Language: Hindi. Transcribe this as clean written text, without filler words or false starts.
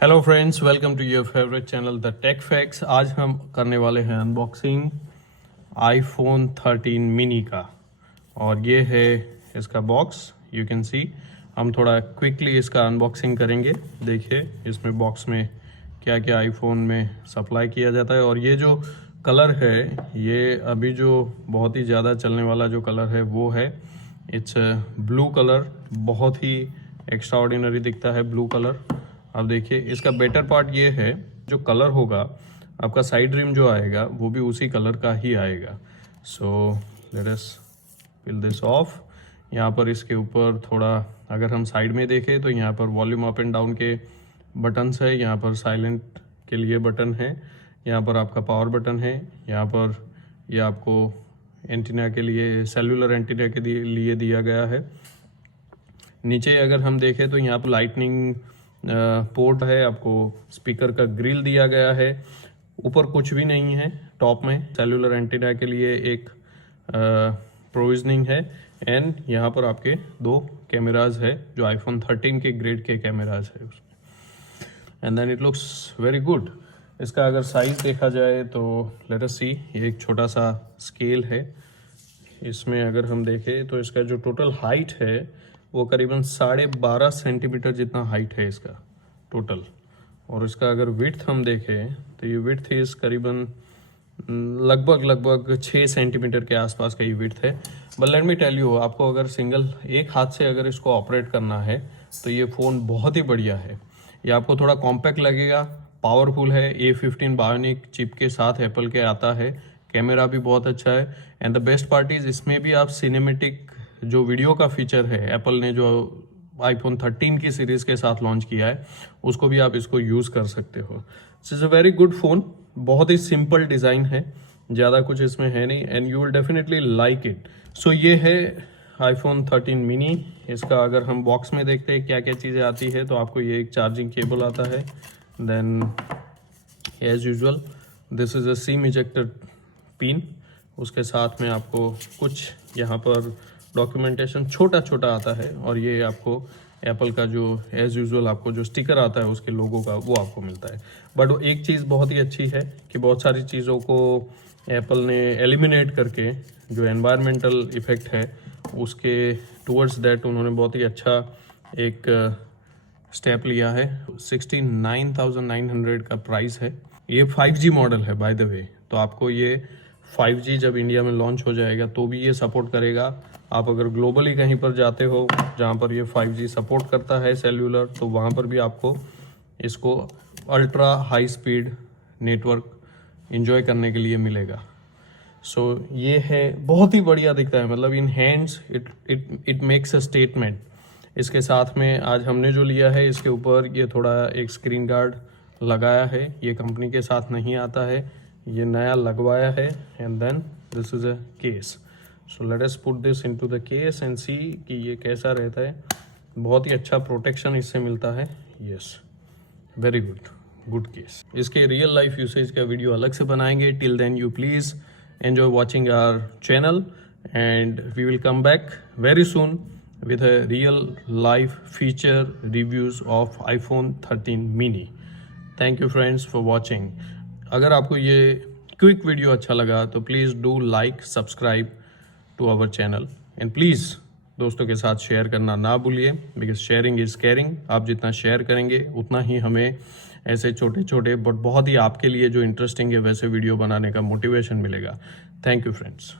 Hello friends, welcome to your favourite channel the tech facts. आज हम करने वाले हैं अनबॉक्सिंग आईफोन 13 मिनी का, और ये है इसका बॉक्स। यू कैन सी हम थोड़ा क्विकली इसका अनबॉक्सिंग करेंगे। देखिए इसमें बॉक्स में क्या क्या आईफोन में सप्लाई किया जाता है। और ये जो कलर है, ये अभी जो बहुत ही ज़्यादा चलने वाला जो कलर है वो है इट्स ब्लू कलर। बहुत ही एक्स्ट्रा ऑर्डिनरी दिखता है ब्लू कलर। अब देखिए इसका बेटर पार्ट ये है, जो कलर होगा आपका साइड रिम जो आएगा वो भी उसी कलर का ही आएगा। सो let us pill this of. यहाँ पर इसके ऊपर थोड़ा अगर हम साइड में देखें तो यहाँ पर वॉल्यूम अप एंड डाउन के बटन्स है, यहाँ पर साइलेंट के लिए बटन है, यहाँ पर आपका पावर बटन है, यहाँ पर ये आपको एंटीना के लिए, सेल्यूलर एंटीना के लिए दिया गया है। नीचे अगर हम देखें तो यहाँ पर लाइटनिंग पोर्ट है, आपको स्पीकर का ग्रिल दिया गया है। ऊपर कुछ भी नहीं है। टॉप में सेल्यूलर एंटीना के लिए एक प्रोविजनिंग है, एंड यहाँ पर आपके दो कैमराज है जो आईफोन 13 के ग्रेड के कैमराज है उसमें। And then it looks very good. इसका अगर साइज देखा जाए तो लेट अस सी, ये एक छोटा सा स्केल है। इसमें अगर हम देखें तो इसका जो टोटल हाइट है वो करीबन 12.5 सेंटीमीटर जितना हाइट है इसका टोटल। और इसका अगर विड्थ हम देखें तो ये विड्थ इस करीबन लगभग 6 सेंटीमीटर के आसपास का ये विड्थ है। But let me tell you, आपको अगर सिंगल एक हाथ से अगर इसको ऑपरेट करना है तो ये फ़ोन बहुत ही बढ़िया है। ये आपको थोड़ा कॉम्पैक्ट लगेगा, पावरफुल है। A15 बायोनिक चिप के साथ एप्पल के आता है। कैमरा भी बहुत अच्छा है, and the best part is इसमें भी आप सिनेमेटिक जो वीडियो का फीचर है, एप्पल ने जो आईफोन 13 की सीरीज के साथ लॉन्च किया है उसको भी आप इसको यूज़ कर सकते हो। It's a very good phone. बहुत ही सिंपल डिज़ाइन है, ज़्यादा कुछ इसमें है नहीं, and you will definitely like it. सो ये है आईफोन 13 मिनी। इसका अगर हम बॉक्स में देखते हैं क्या क्या चीज़ें आती है तो आपको ये एक चार्जिंग केबल आता है। Then as usual this is a SIM ejector pin. उसके साथ में आपको कुछ यहाँ पर डॉक्यूमेंटेशन छोटा छोटा आता है, और ये आपको एप्पल का जो एज यूजुअल आपको जो स्टिकर आता है उसके लोगो का वो आपको मिलता है। बट एक चीज़ बहुत ही अच्छी है कि बहुत सारी चीज़ों को एप्पल ने एलिमिनेट करके जो एनवायरमेंटल इफेक्ट है उसके टुवर्ड्स दैट उन्होंने बहुत ही अच्छा एक स्टेप लिया है। 69,900 का प्राइस है। ये 5G मॉडल है बाय द वे, तो आपको ये 5G जब इंडिया में लॉन्च हो जाएगा तो भी ये सपोर्ट करेगा। आप अगर ग्लोबली कहीं पर जाते हो जहाँ पर ये 5G सपोर्ट करता है सेल्यूलर, तो वहाँ पर भी आपको इसको ultra high speed network enjoy करने के लिए मिलेगा। सो ये है, बहुत ही बढ़िया दिखता है। मतलब in hands it makes a statement. इसके साथ में आज हमने जो लिया है इसके ऊपर ये थोड़ा एक स्क्रीन गार्ड लगाया है। ये कंपनी के साथ नहीं आता है, ये नया लगवाया है। And then this is a case. So let us put this into the case and see कि ये कैसा रहता है। बहुत ही अच्छा प्रोटेक्शन इससे मिलता है। Yes, very good case. इसके रियल लाइफ यूसेज का वीडियो अलग से बनाएंगे। Till then you please enjoy watching our channel, and we will come back very soon with a real life feature reviews of iPhone 13 mini. Thank you friends for watching. अगर आपको ये क्विक वीडियो अच्छा लगा तो please do like, subscribe to our channel, and please दोस्तों के साथ शेयर करना ना भूलिए, बिकॉज शेयरिंग इज़ केयरिंग। आप जितना शेयर करेंगे उतना ही हमें ऐसे छोटे छोटे बट बहुत ही आपके लिए जो इंटरेस्टिंग है वैसे वीडियो बनाने का मोटिवेशन मिलेगा। Thank you friends.